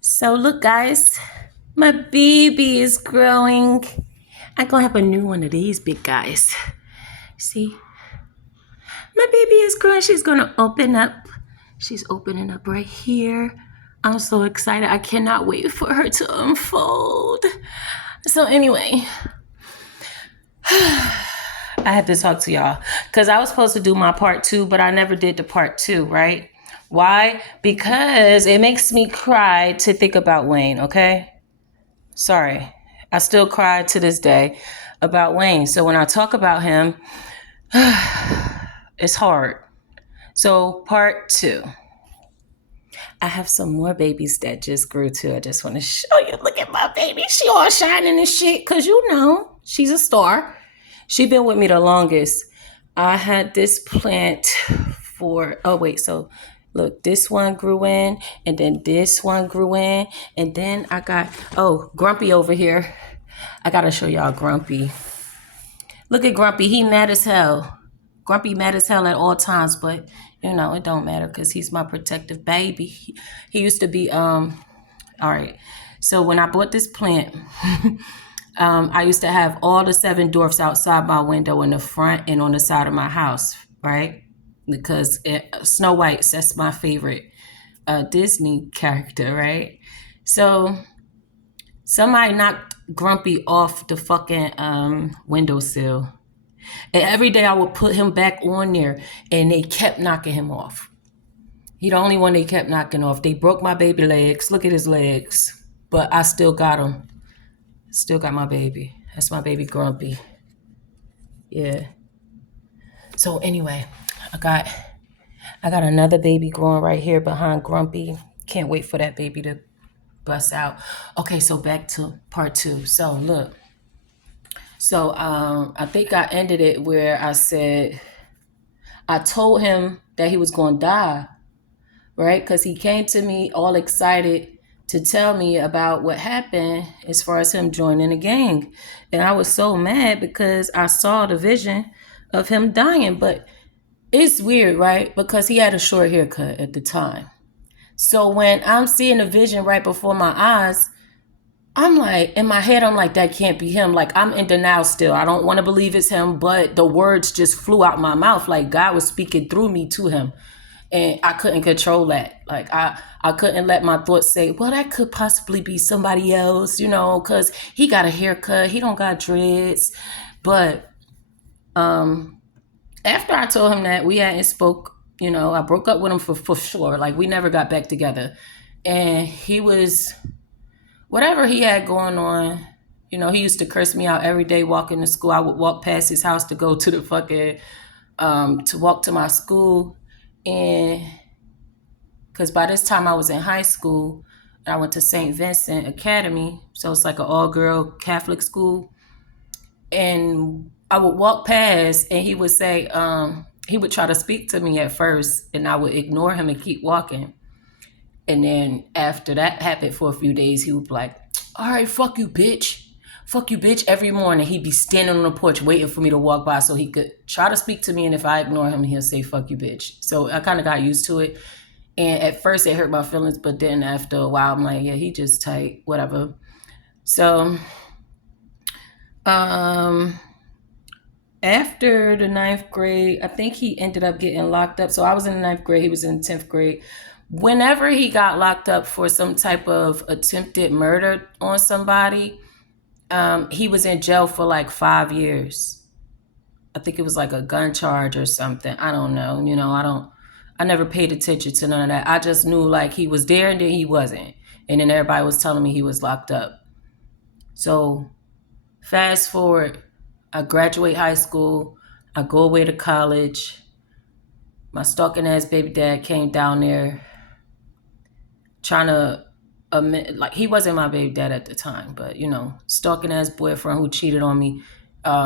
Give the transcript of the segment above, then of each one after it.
So look, guys, my baby is growing. I'm gonna have a new one of these big guys. See, my baby is growing. She's gonna open up. She's opening up right here. I'm so excited. I cannot wait for her to unfold. So anyway, I had to talk to y'all because I was supposed to do my part two, but I never did the part two, right? Why? Because it makes me cry to think about Wayne, okay? Sorry. I still cry to this day about Wayne. So when I talk about him, it's hard. So part two. I have some more babies that just grew too. I just want to show you. Look at my baby. She all shining and shit. Cause you know, she's a star. She been with me the longest. I had this plant so look, this one grew in, and then this one grew in, and then I got, Grumpy over here. I gotta show y'all Grumpy. Look at Grumpy. He mad as hell. Grumpy mad as hell at all times, but you know, it don't matter because he's my protective baby. He used to be, all right. So when I bought this plant, I used to have all the 7 dwarfs outside my window in the front and on the side of my house, right? Because Snow White, that's my favorite Disney character, right? So somebody knocked Grumpy off the fucking windowsill. And every day I would put him back on there, and they kept knocking him off. He the only one they kept knocking off. They broke my baby legs. Look at his legs. But I still got him. Still got my baby. That's my baby Grumpy. Yeah. So anyway, I got another baby growing right here behind Grumpy. Can't wait for that baby to bust out. Okay, so back to part two. So look. So I think I ended it where I told him that he was going to die, right? Because he came to me all excited to tell me about what happened as far as him joining the gang. And I was so mad because I saw the vision of him dying. But it's weird, right? Because he had a short haircut at the time. So when I'm seeing the vision right before my eyes, I'm like, in my head, I'm like, that can't be him. Like, I'm in denial still. I don't want to believe it's him, but the words just flew out my mouth. Like, God was speaking through me to him. And I couldn't control that. Like, I couldn't let my thoughts say, well, that could possibly be somebody else, you know, because he got a haircut. He don't got dreads. But after I told him that, we hadn't spoke, you know, I broke up with him for sure. Like, we never got back together. And he was... whatever he had going on, you know, he used to curse me out every day walking to school. I would walk past his house to go to the fucking, to walk to my school. And because by this time I was in high school, I went to St. Vincent Academy. So it's like an all-girl Catholic school. And I would walk past and he would say, he would try to speak to me at first and I would ignore him and keep walking. And then after that happened for a few days, he would be like, all right, fuck you, bitch. Fuck you, bitch. Every morning he'd be standing on the porch waiting for me to walk by so he could try to speak to me. And if I ignore him, he'll say, fuck you, bitch. So I kind of got used to it. And at first it hurt my feelings, but then after a while, I'm like, yeah, he just tight, whatever. So after the 9th grade, I think he ended up getting locked up. So I was in the 9th grade. He was in the 10th grade. Whenever he got locked up for some type of attempted murder on somebody, he was in jail for like 5 years. I think it was like a gun charge or something. I don't know. You know, I never paid attention to none of that. I just knew like he was there and then he wasn't. And then everybody was telling me he was locked up. So fast forward, I graduate high school. I go away to college. My stalking ass baby dad came down there trying to admit, like, he wasn't my baby dad at the time, but you know, stalking ass boyfriend who cheated on me.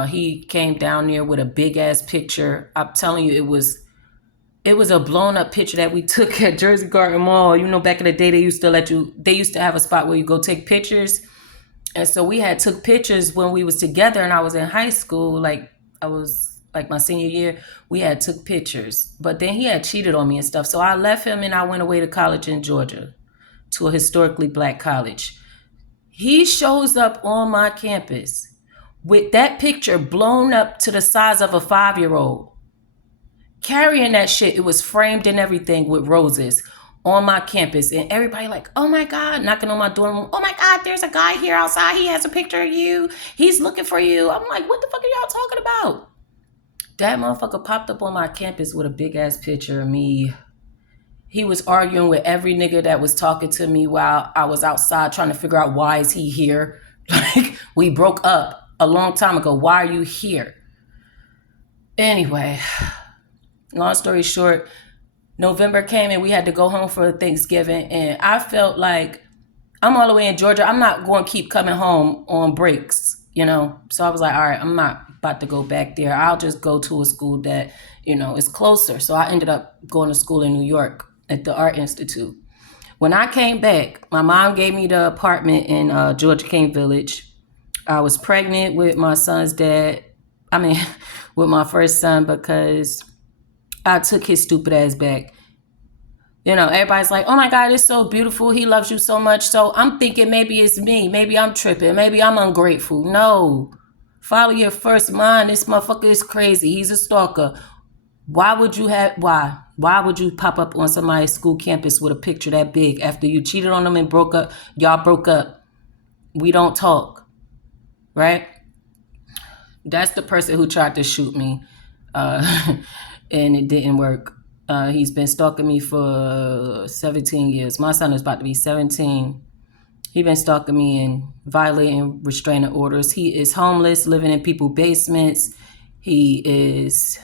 He came down there with a big ass picture. I'm telling you, it was a blown up picture that we took at Jersey Garden Mall. You know, back in the day, they used to have a spot where you go take pictures. And so we had took pictures when we was together and I was in high school. Like I was like my senior year, we had took pictures, but then he had cheated on me and stuff. So I left him and I went away to college in Georgia to a historically black college. He shows up on my campus with that picture blown up to the size of a 5-year-old, carrying that shit. It was framed and everything with roses on my campus. And everybody like, oh my God, knocking on my dorm room. Oh my God, there's a guy here outside. He has a picture of you. He's looking for you. I'm like, what the fuck are y'all talking about? That motherfucker popped up on my campus with a big ass picture of me. He was arguing with every nigga that was talking to me while I was outside trying to figure out why is he here. Like, we broke up a long time ago. Why are you here? Anyway, long story short, November came and we had to go home for Thanksgiving. And I felt like I'm all the way in Georgia. I'm not going to keep coming home on breaks, you know? So I was like, all right, I'm not about to go back there. I'll just go to a school that, you know, is closer. So I ended up going to school in New York at the Art Institute. When I came back, my mom gave me the apartment in Georgia King Village. I was pregnant with my son's dad. I mean, with my first son, because I took his stupid ass back. You know, everybody's like, oh my God, it's so beautiful. He loves you so much. So I'm thinking maybe it's me. Maybe I'm tripping. Maybe I'm ungrateful. No. Follow your first mind. This motherfucker is crazy. He's a stalker. Why would you pop up on somebody's school campus with a picture that big after you cheated on them and broke up? Y'all broke up. We don't talk. Right? That's the person who tried to shoot me. And it didn't work. He's been stalking me for 17 years. My son is about to be 17. He's been stalking me and violating restraining orders. He is homeless, living in people's basements. He is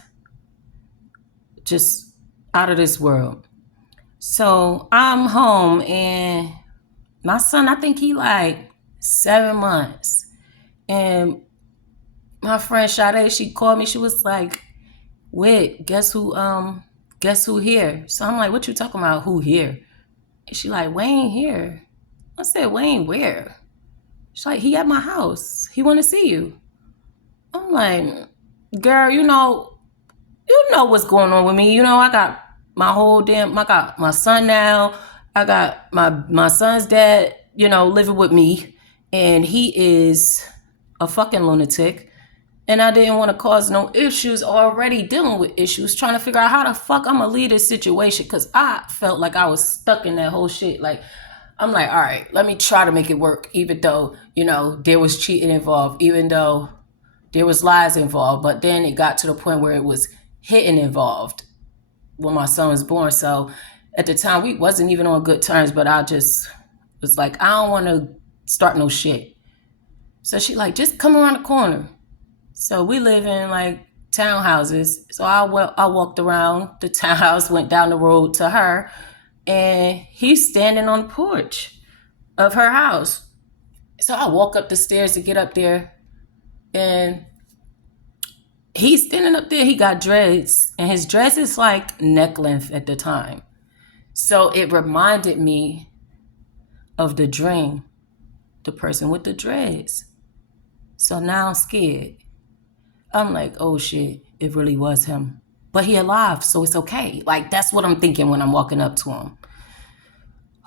just out of this world. So I'm home and my son, I think he like 7 months. And my friend Sade, she called me. She was like, wait, guess who here? So I'm like, what you talking about? Who here? And she like, Wayne here. I said, Wayne, where? She's like, he at my house. He want to see you. I'm like, girl, you know what's going on with me. You know, I got I got my son now. I got my son's dad, you know, living with me. And he is a fucking lunatic. And I didn't want to cause no issues, already dealing with issues, trying to figure out how the fuck I'm going to leave this situation. Because I felt like I was stuck in that whole shit. Like, I'm like, all right, let me try to make it work, even though, you know, there was cheating involved, even though there was lies involved. But then it got to the point where it was hitting involved when my son was born. So at the time, we wasn't even on good terms. But I just was like, I don't want to start no shit. So she like, just come around the corner. So we live in like townhouses. So I walked around the townhouse, went down the road to her, and he's standing on the porch of her house. So I walk up the stairs to get up there, and he's standing up there. He got dreads, and his dreads is like neck length at the time. So it reminded me of the dream, the person with the dreads. So now I'm scared. I'm like, oh shit, it really was him. But he alive, so it's okay. Like, that's what I'm thinking when I'm walking up to him.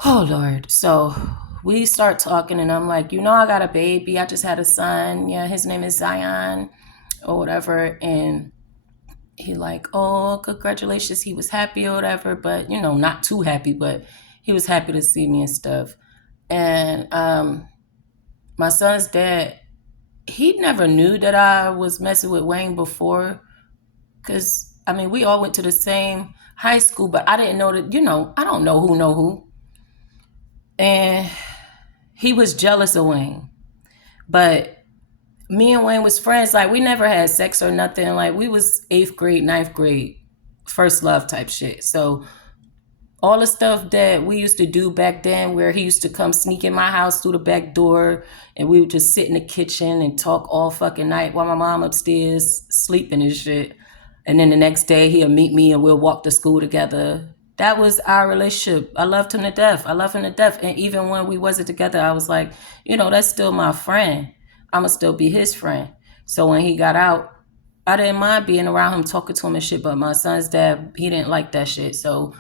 Oh, Lord. So we start talking, and I'm like, you know, I got a baby. I just had a son. Yeah, his name is Zion or whatever. And he like, oh, congratulations. He was happy or whatever, but, you know, not too happy, but he was happy to see me and stuff. And my son's dad, he never knew that I was messing with Wayne before, because, I mean, we all went to the same high school, but I didn't know that, you know, I don't know who. And he was jealous of Wayne. But me and Wayne was friends. Like, we never had sex or nothing. Like, we was 8th grade, 9th grade, first love type shit. So all the stuff that we used to do back then, where he used to come sneak in my house through the back door, and we would just sit in the kitchen and talk all fucking night while my mom upstairs sleeping and shit. And then the next day he'll meet me and we'll walk to school together. That was our relationship. I loved him to death. And even when we wasn't together, I was like, you know, that's still my friend. I'ma still be his friend. So when he got out, I didn't mind being around him, talking to him and shit. But my son's dad, he didn't like that shit. So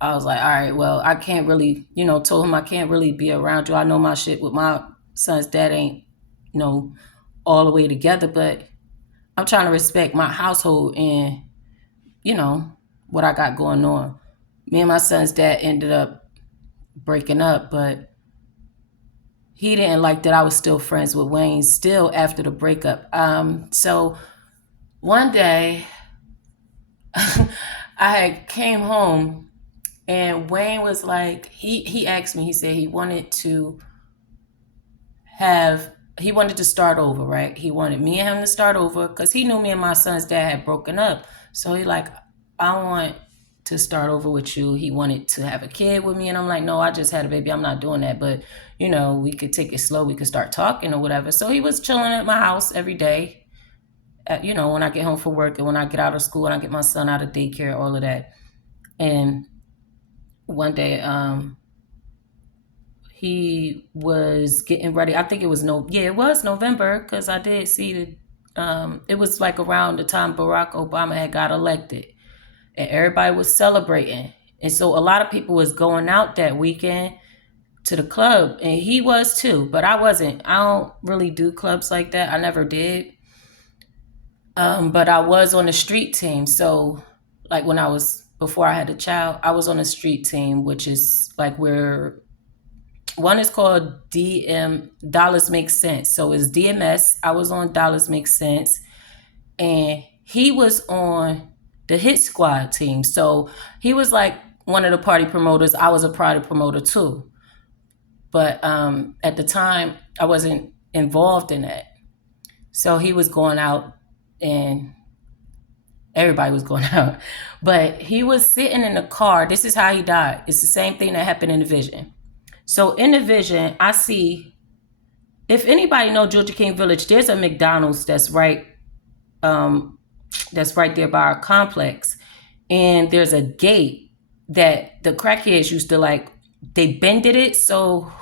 I was like, all right, well, I can't really, told him I can't really be around you. I know my shit with my son's dad ain't, you know, all the way together, but I'm trying to respect my household and, you know, what I got going on. Me and my son's dad ended up breaking up, but he didn't like that I was still friends with Wayne still after the breakup. So one day I had came home and Wayne was like, he asked me, he said he wanted to start over, right? He wanted me and him to start over because he knew me and my son's dad had broken up. So he like, I want to start over with you. He wanted to have a kid with me. And I'm like, no, I just had a baby. I'm not doing that. But, we could take it slow. We could start talking or whatever. So he was chilling at my house every day, when I get home from work and when I get out of school and I get my son out of daycare, all of that. And one day, he was getting ready. I think it was it was November because I did see it was like around the time Barack Obama had got elected and everybody was celebrating. And so a lot of people was going out that weekend to the club and he was too, but I wasn't. I don't really do clubs like that. I never did. But I was on the street team. So like before I had a child, I was on a street team, which is like where one is called Dollars Make Sense. So it's DMS. I was on Dollars Make Sense. And he was on the Hit Squad team. So he was like one of the party promoters. I was a party promoter too. But at the time, I wasn't involved in that. So he was going out and everybody was going out. But he was sitting in the car. This is how he died. It's the same thing that happened in the vision. So in the vision, I see, if anybody know Georgia King Village, there's a McDonald's that's right there by our complex. And there's a gate that the crackheads used to they bended it so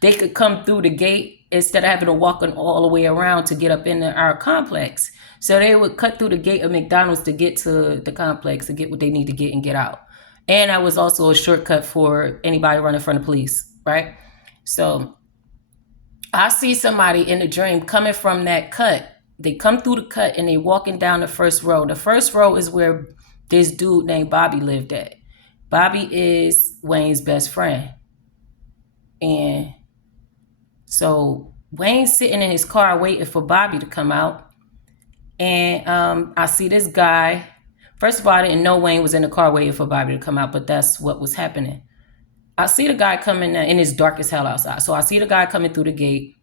they could come through the gate instead of having to walk all the way around to get up in our complex. So they would cut through the gate of McDonald's to get to the complex to get what they need to get and get out. And that was also a shortcut for anybody running from the police, right? So I see somebody in the dream coming from that cut. They come through the cut and they walking down the first row. The first row is where this dude named Bobby lived at. Bobby is Wayne's best friend. And so Wayne's sitting in his car waiting for Bobby to come out. And I see this guy. First of all, I didn't know Wayne was in the car waiting for Bobby to come out, but that's what was happening. I see the guy coming in, it's dark as hell outside. So I see the guy coming through the gate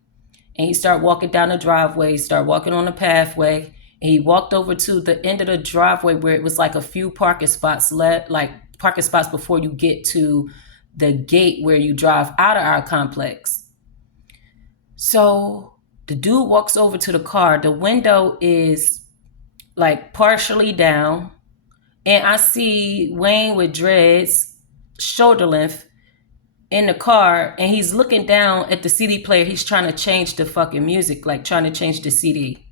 and he started walking down the driveway, started walking on the pathway. And he walked over to the end of the driveway where it was like a few parking spots left, like parking spots before you get to the gate where you drive out of our complex. So the dude walks over to the car. The window is like partially down. And I see Wayne with dreads, shoulder length, in the car, and he's looking down at the CD player. He's trying to change the fucking music, like trying to change the CD.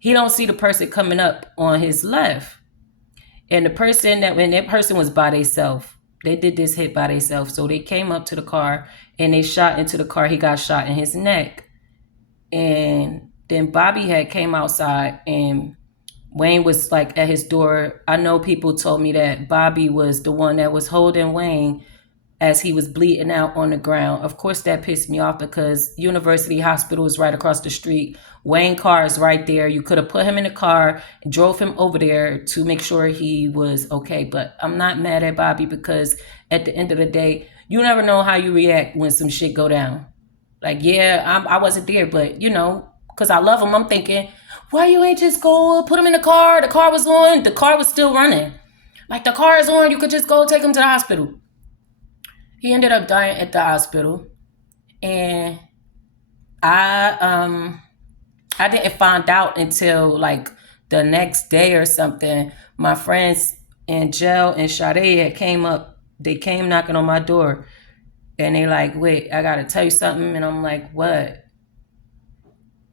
He don't see the person coming up on his left. And that person was by themselves. They did this hit by themselves. So they came up to the car and they shot into the car. He got shot in his neck. And then Bobby had came outside and Wayne was like at his door. I know people told me that Bobby was the one that was holding Wayne as he was bleeding out on the ground. Of course, that pissed me off because University Hospital is right across the street. Wayne car is right there. You could have put him in the car and drove him over there to make sure he was okay. But I'm not mad at Bobby because at the end of the day, you never know how you react when some shit go down. Like, yeah, I wasn't there, but, because I love him, I'm thinking, why you ain't just go put him in the car? The car was on. The car was still running. Like, the car is on. You could just go take him to the hospital. He ended up dying at the hospital. And I didn't find out until like the next day or something. My friends in jail in Sade had came up. They came knocking on my door. And they like, wait, I got to tell you something. And I'm like, what?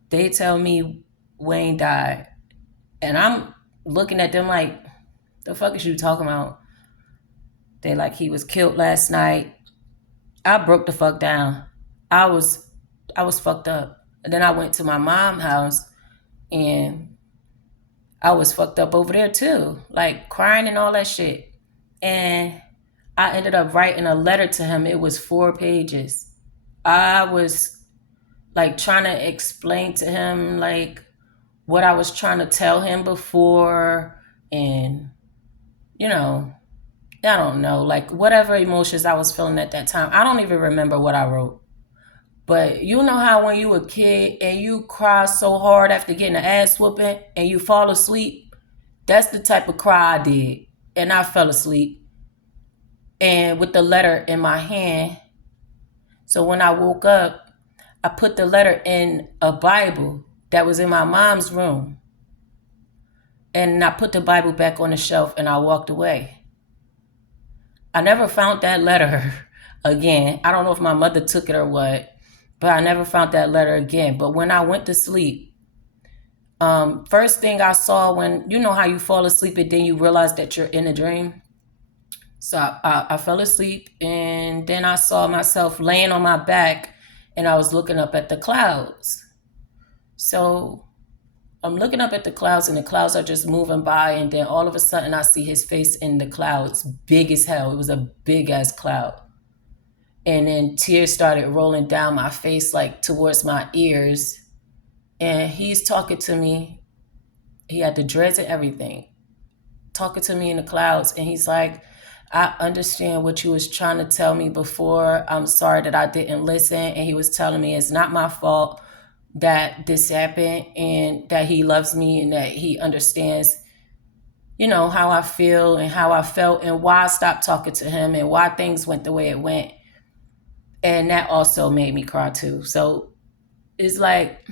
They tell me Wayne died. And I'm looking at them like, the fuck is you talking about? They like he was killed last night. I broke the fuck down. I was I was fucked up. And then I went to my mom's house and I was fucked up over there too, like crying and all that shit. And I ended up writing a letter to him. It was 4 pages. I was like trying to explain to him like what I was trying to tell him before, and you know, I don't know, like whatever emotions I was feeling at that time. I don't even remember what I wrote. But you know how when you a kid and you cry so hard after getting an ass whooping and you fall asleep? That's the type of cry I did. And I fell asleep. And with the letter in my hand. So when I woke up, I put the letter in a Bible that was in my mom's room. And I put the Bible back on the shelf and I walked away. I never found that letter again. I don't know if my mother took it or what, but I never found that letter again. But when I went to sleep, first thing I saw, when you know how you fall asleep and then you realize that you're in a dream. So I fell asleep and then I saw myself laying on my back and I was looking up at the clouds. So I'm looking up at the clouds and the clouds are just moving by, and then all of a sudden I see his face in the clouds, big as hell. It was a big ass cloud. And then tears started rolling down my face, like towards my ears. And he's talking to me. He had the dreads and everything, talking to me in the clouds. And he's like, I understand what you was trying to tell me before. I'm sorry that I didn't listen. And he was telling me it's not my fault that this happened, and that he loves me and that he understands, you know, how I feel and how I felt and why I stopped talking to him and why things went the way it went. And that also made me cry too. So it's like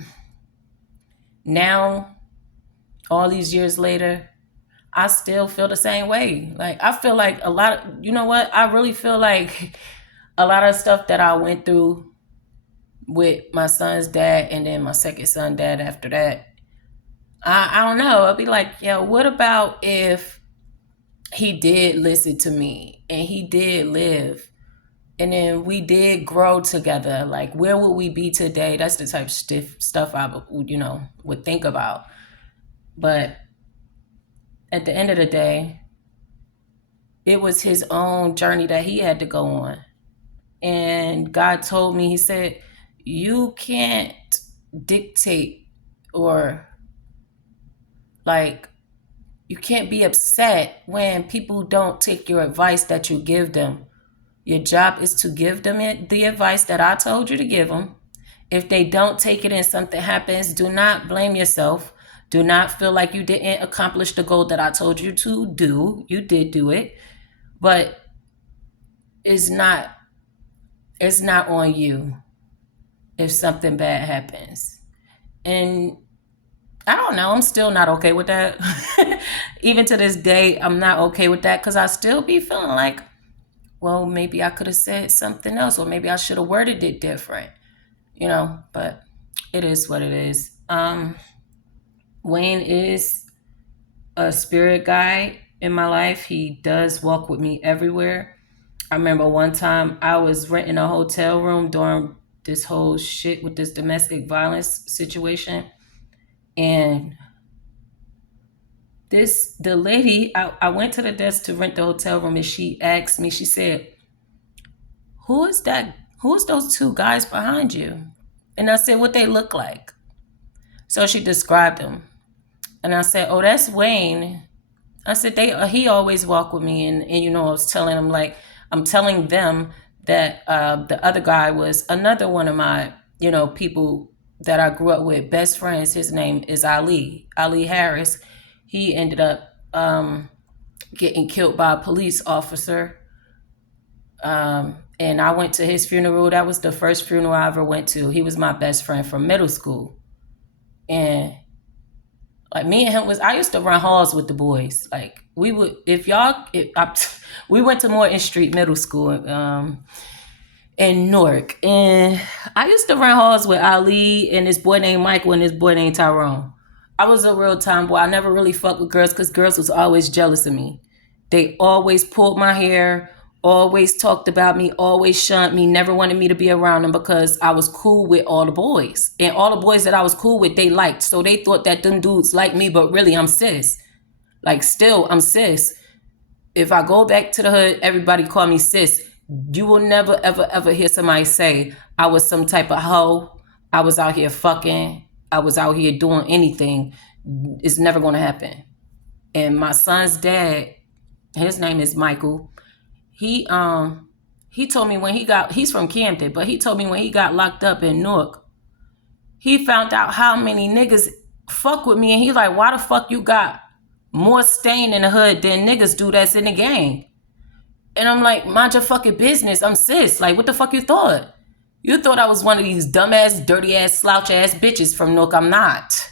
now, all these years later, I still feel the same way. Like I feel like a lot of, you know what? I really feel like a lot of stuff that I went through with my son's dad and then my second son dad after that. I don't know. I'll be like, yo, what about if he did listen to me and he did live and then we did grow together? Like, where would we be today? That's the type of stuff I would, would think about. But at the end of the day, it was his own journey that he had to go on. And God told me, he said, you can't dictate or like, you can't be upset when people don't take your advice that you give them. Your job is to give them the advice that I told you to give them. If they don't take it and something happens, do not blame yourself. Do not feel like you didn't accomplish the goal that I told you to do. You did do it, but it's not on you if something bad happens. And I don't know, I'm still not okay with that. Even to this day, I'm not okay with that because I still be feeling like, well, maybe I could have said something else, or maybe I should have worded it different, but it is what it is. Wayne is a spirit guide in my life. He does walk with me everywhere. I remember one time I was renting a hotel room during this whole shit with this domestic violence situation. And the lady, I went to the desk to rent the hotel room and she asked me, she said, who is that? Who's those two guys behind you? And I said, what they look like. So she described them. And I said, oh, that's Wayne. I said, he always walk with me. And I was telling him, like, I'm telling them that the other guy was another one of my, people that I grew up with, best friends. His name is Ali Harris. He ended up getting killed by a police officer. And I went to his funeral. That was the first funeral I ever went to. He was my best friend from middle school. And like me and him I used to run halls with the boys. Like we would, we went to Morton Street Middle School in Newark. And I used to run halls with Ali and this boy named Michael and this boy named Tyrone. I was a real tomboy. I never really fucked with girls because girls was always jealous of me. They always pulled my hair, always talked about me, always shunned me, never wanted me to be around them because I was cool with all the boys. And all the boys that I was cool with, they liked. So they thought that them dudes like me, but really I'm sis. Like still, I'm sis. If I go back to the hood, everybody call me sis. You will never, ever, ever hear somebody say I was some type of hoe. I was out here fucking. I was out here doing anything. It's never going to happen. And my son's dad, his name is Michael. He he told me when he's from Camden, but he told me when he got locked up in Newark, he found out how many niggas fuck with me, and he's like, why the fuck you got more stain in the hood than niggas do that's in the gang? And I'm like, mind your fucking business. I'm sis. Like, what the fuck you thought? You thought I was one of these dumbass, dirty ass, slouch ass bitches from Newark. I'm not.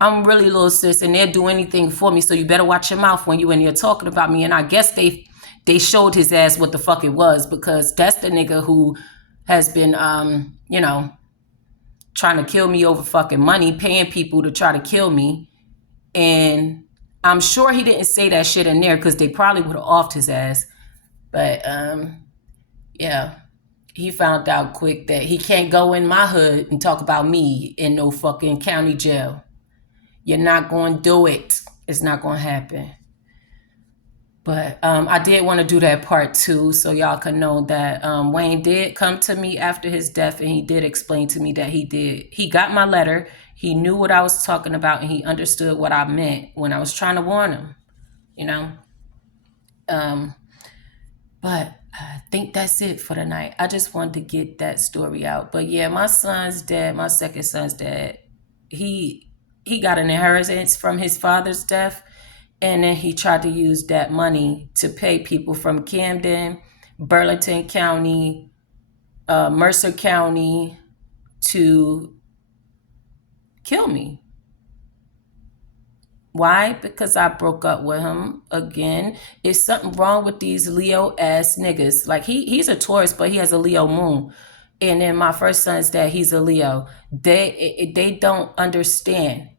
I'm really little sis, and they'll do anything for me. So you better watch your mouth when you in here talking about me. And I guess they showed his ass what the fuck it was, because that's the nigga who has been, trying to kill me over fucking money, paying people to try to kill me. And I'm sure he didn't say that shit in there because they probably would have offed his ass. But yeah, he found out quick that he can't go in my hood and talk about me in no fucking county jail. You're not going to do it. It's not going to happen. But I did want to do that part too, so y'all can know that Wayne did come to me after his death, and he did explain to me that he got my letter. He knew what I was talking about, and he understood what I meant when I was trying to warn him, you know. But I think that's it for the night. I just wanted to get that story out. But yeah, my son's dad, my second son's dad, he got an inheritance from his father's death. And then he tried to use that money to pay people from Camden, Burlington County, Mercer County to kill me. Why? Because I broke up with him again. It's something wrong with these Leo ass niggas. Like he's a Taurus, but he has a Leo moon. And then my first son's dad, he's a Leo. They don't understand.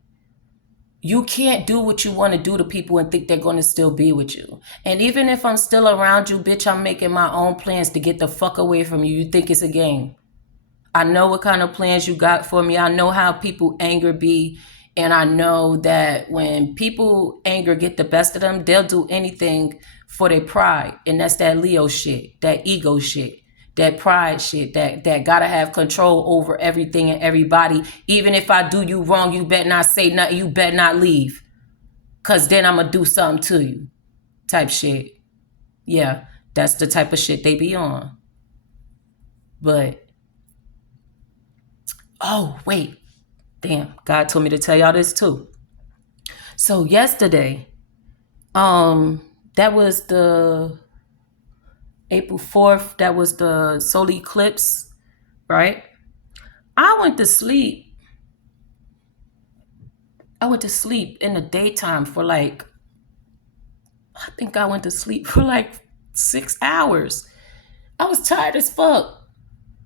You can't do what you want to do to people and think they're going to still be with you. And even if I'm still around you, bitch, I'm making my own plans to get the fuck away from you. You think it's a game. I know what kind of plans you got for me. I know how people anger be. And I know that when people anger get the best of them, they'll do anything for their pride. And that's that Leo shit, that ego shit, that pride shit, that gotta have control over everything and everybody. Even if I do you wrong, you better not say nothing. You better not leave. Because then I'm going to do something to you type shit. Yeah, that's the type of shit they be on. But, oh, wait. Damn, God told me to tell y'all this too. So yesterday, that was the April 4th. That was the solar eclipse, right? I went to sleep in the daytime for I think I went to sleep for 6 hours. I was tired as fuck.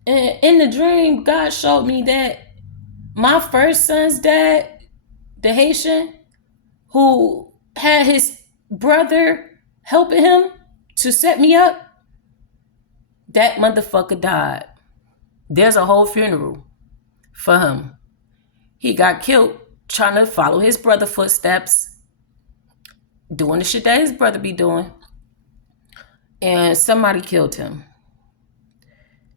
And in the dream, God showed me that my first son's dad, the Haitian, who had his brother helping him to set me up, that motherfucker died. There's a whole funeral for him. He got killed trying to follow his brother's footsteps, doing the shit that his brother be doing. And somebody killed him.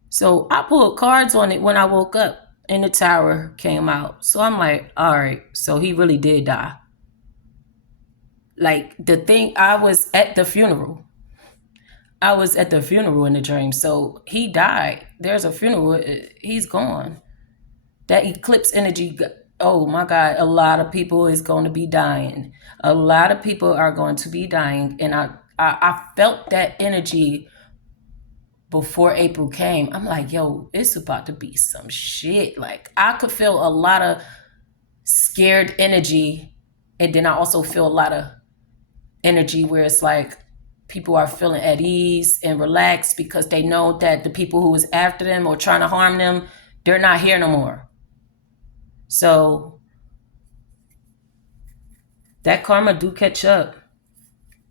So I pulled cards on it when I woke up and the tower came out. So I'm like, all right, so he really did die. I was at the funeral. I was at the funeral in the dream. So he died. There's a funeral. He's gone. That eclipse energy, oh my God, a lot of people is going to be dying. A lot of people are going to be dying. And I felt that energy before April came. I'm like, yo, it's about to be some shit. I could feel a lot of scared energy. And then I also feel a lot of energy where it's like people are feeling at ease and relaxed because they know that the people who was after them or trying to harm them, they're not here no more. So that karma do catch up.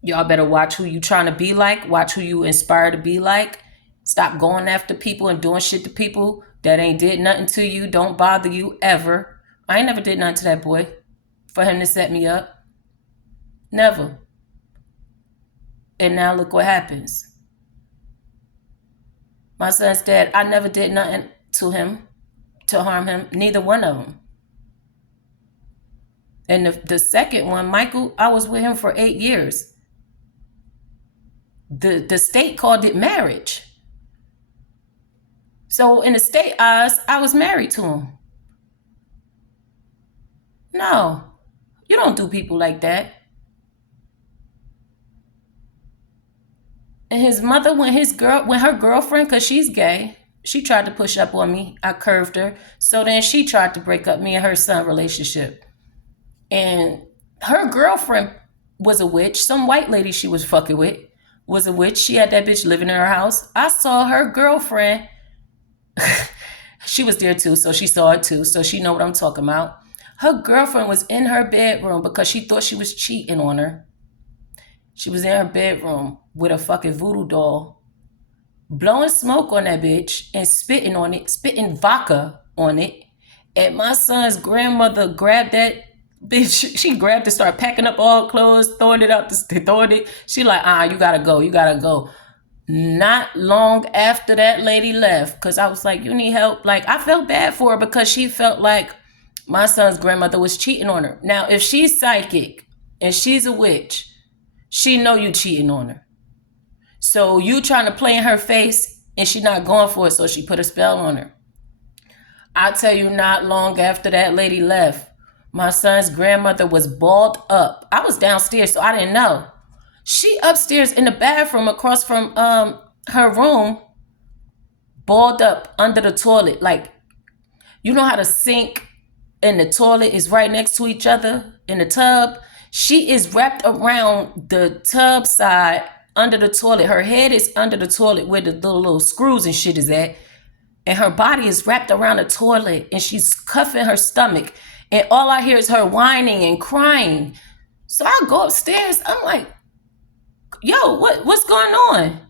Y'all better watch who you trying to be like. Watch who you inspire to be like. Stop going after people and doing shit to people that ain't did nothing to you. Don't bother you ever. I ain't never did nothing to that boy for him to set me up. Never. And now look what happens. My son's dead. I never did nothing to him to harm him. Neither one of them. And the second one, Michael, I was with him for 8 years. The state called it marriage. So in the state eyes, I was married to him. No, you don't do people like that. And his mother, when her girlfriend, cause she's gay, she tried to push up on me. I curved her. So then she tried to break up me and her son relationship. And her girlfriend was a witch. Some white lady she was fucking with was a witch. She had that bitch living in her house. I saw her girlfriend. She was there too, so she saw it too. So she know what I'm talking about. Her girlfriend was in her bedroom because she thought she was cheating on her. She was in her bedroom with a fucking voodoo doll, blowing smoke on that bitch and spitting on it, spitting vodka on it. And my son's grandmother grabbed that bitch. She grabbed it, started packing up all clothes, throwing it out, throwing it. She like, you gotta go, you gotta go. Not long after that lady left, because I was like, you need help. Like, I felt bad for her because she felt like my son's grandmother was cheating on her. Now, if she's psychic and she's a witch, she know you cheating on her. So you trying to play in her face and she not going for it, so she put a spell on her. I tell you, not long after that lady left, my son's grandmother was balled up. I was downstairs, so I didn't know. She upstairs in the bathroom across from her room, balled up under the toilet. Like, you know how the sink and the toilet is right next to each other in the tub? She is wrapped around the tub side under the toilet. Her head is under the toilet where the little screws and shit is at. And her body is wrapped around the toilet and she's cuffing her stomach. And all I hear is her whining and crying. So I go upstairs. I'm like, yo, what's going on?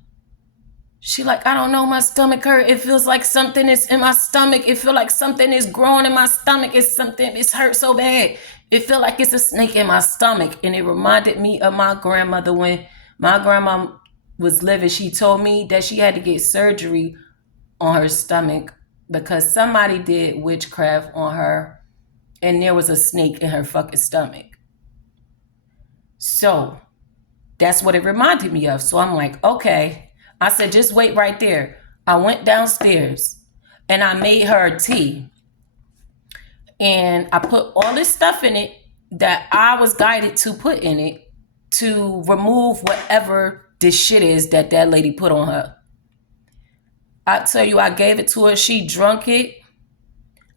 She like, I don't know, my stomach hurt. It feels like something is in my stomach. It feel like something is growing in my stomach. It's hurt so bad. It feel like it's a snake in my stomach. And it reminded me of my grandmother when my grandma was living. She told me that she had to get surgery on her stomach because somebody did witchcraft on her and there was a snake in her fucking stomach. So that's what it reminded me of. So I'm like, okay. I said, just wait right there. I went downstairs and I made her a tea. And I put all this stuff in it that I was guided to put in it to remove whatever this shit is that lady put on her. I tell you, I gave it to her. She drunk it.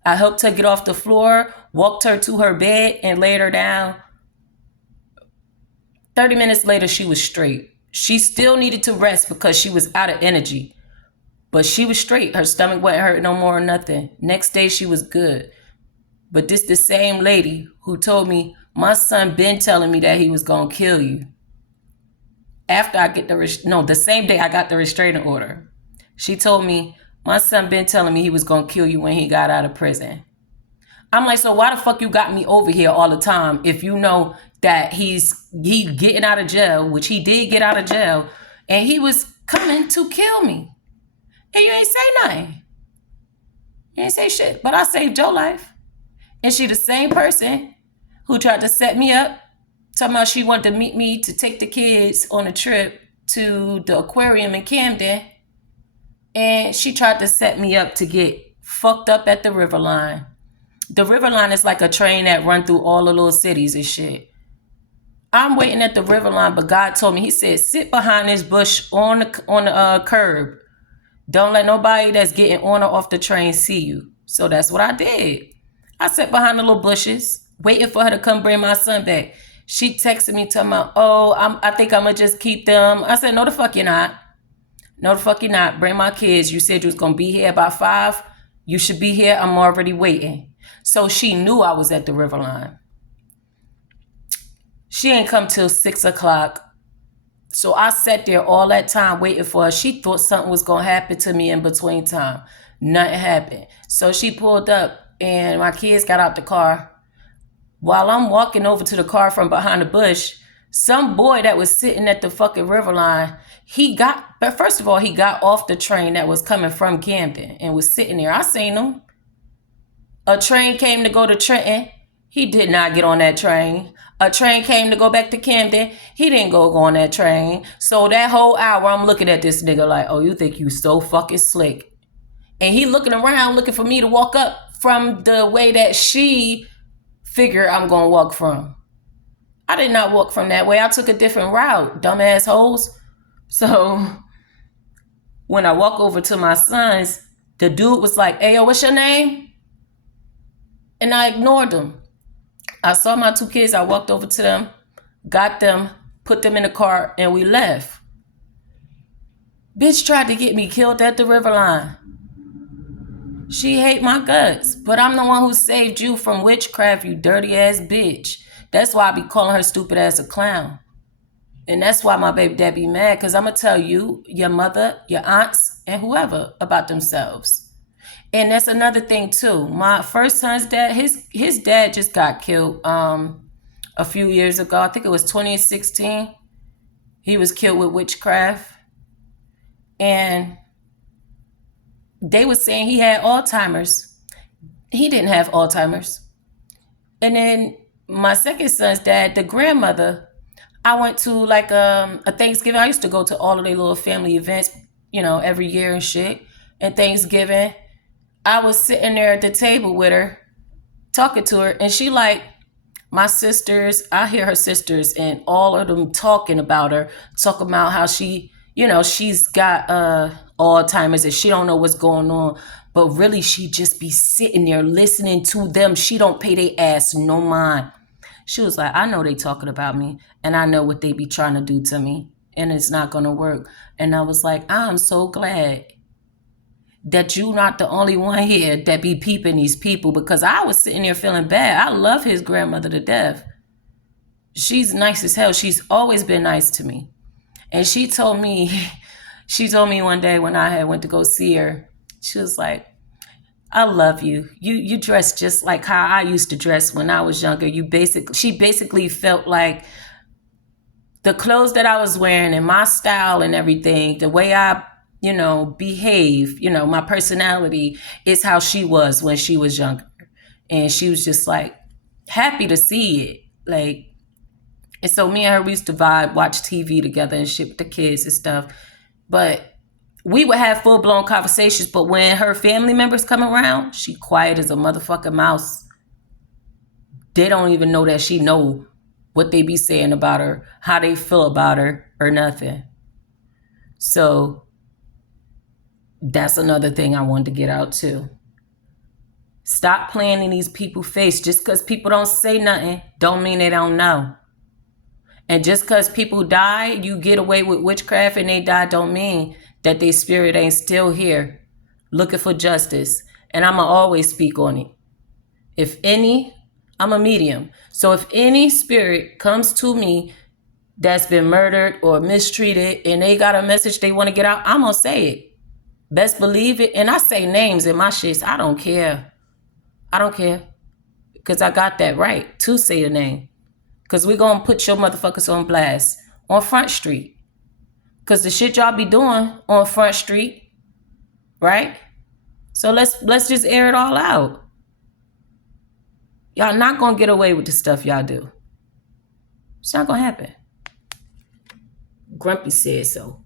I helped her get off the floor, walked her to her bed and laid her down. 30 minutes later, she was straight. She still needed to rest because she was out of energy. But she was straight. Her stomach wasn't hurt no more or nothing. Next day, she was good. But this the same lady who told me, my son been telling me that he was going to kill you. After I get the same day I got the restraining order. She told me, my son been telling me he was going to kill you when he got out of prison. I'm like, so why the fuck you got me over here all the time if you know that he getting out of jail, which he did get out of jail, and he was coming to kill me. And you ain't say nothing. You ain't say shit. But I saved your life. And she the same person who tried to set me up, talking about she wanted to meet me to take the kids on a trip to the aquarium in Camden. And she tried to set me up to get fucked up at the River Line. The River Line is like a train that run through all the little cities and shit. I'm waiting at the River Line, but God told me, he said, sit behind this bush on the curb. Don't let nobody that's getting on or off the train see you. So that's what I did. I sat behind the little bushes, waiting for her to come bring my son back. She texted me, talking about, I think I'm going to just keep them. I said, no, the fuck you're not. No, the fuck you're not. Bring my kids. You said you was going to be here about 5. You should be here. I'm already waiting. So she knew I was at the River Line. She ain't come till 6 o'clock. So I sat there all that time waiting for her. She thought something was going to happen to me in between time. Nothing happened. So she pulled up and my kids got out the car. While I'm walking over to the car from behind the bush, some boy that was sitting at the fucking river line, but first of all, he got off the train that was coming from Camden and was sitting there. I seen him. A train came to go to Trenton. He did not get on that train. A train came to go back to Camden. He didn't go on that train. So that whole hour, I'm looking at this nigga like, oh, you think you so fucking slick. And he looking around looking for me to walk up from the way that she figured I'm going to walk from. I did not walk from that way. I took a different route, dumbass hoes. So when I walk over to my sons, the dude was like, hey, yo, what's your name? And I ignored him. I saw my two kids. I walked over to them, got them, put them in the car, and we left. Bitch tried to get me killed at the river line. She hate my guts, but I'm the one who saved you from witchcraft, you dirty ass bitch. That's why I be calling her stupid ass a clown. And that's why my baby dad be mad, because I'm going to tell you, your mother, your aunts, and whoever about themselves. And that's another thing too. My first son's dad, his dad just got killed a few years ago. I think it was 2016. He was killed with witchcraft. And they were saying he had Alzheimer's. He didn't have Alzheimer's. And then my second son's dad, the grandmother, I went to like a Thanksgiving. I used to go to all of their little family events, every year and shit. And Thanksgiving, I was sitting there at the table with her, talking to her, and she like, my sisters, I hear her sisters and all of them talking about her, talking about how she, she's got Alzheimer's and she don't know what's going on. But really, she just be sitting there listening to them. She don't pay their ass no mind. She was like, I know they talking about me and I know what they be trying to do to me and it's not going to work. And I was like, I'm so glad that you not the only one here that be peeping these people, because I was sitting there feeling bad. I love his grandmother to death. She's nice as hell. She's always been nice to me. And she told me one day when I had went to go see her, she was like, I love you. You dress just like how I used to dress when I was younger. She basically felt like the clothes that I was wearing and my style and everything, the way I behave, my personality is how she was when she was younger. And she was just like happy to see it. Like, and so me and her, we used to vibe, watch TV together and shit with the kids and stuff. But we would have full blown conversations. But when her family members come around, she quiet as a motherfucking mouse. They don't even know that she know what they be saying about her, how they feel about her or nothing. So that's another thing I wanted to get out too. Stop playing in these people's face. Just because people don't say nothing don't mean they don't know. And just because people die, you get away with witchcraft and they die, don't mean that their spirit ain't still here looking for justice. And I'm going to always speak on it. If any, I'm a medium. So if any spirit comes to me that's been murdered or mistreated and they got a message they want to get out, I'm going to say it. Best believe it. And I say names in my shits. I don't care. Because I got that right to say the name. Because we're going to put your motherfuckers on blast on Front Street. Because the shit y'all be doing on Front Street, right? So let's just air it all out. Y'all not going to get away with the stuff y'all do. It's not going to happen. Grumpy said so.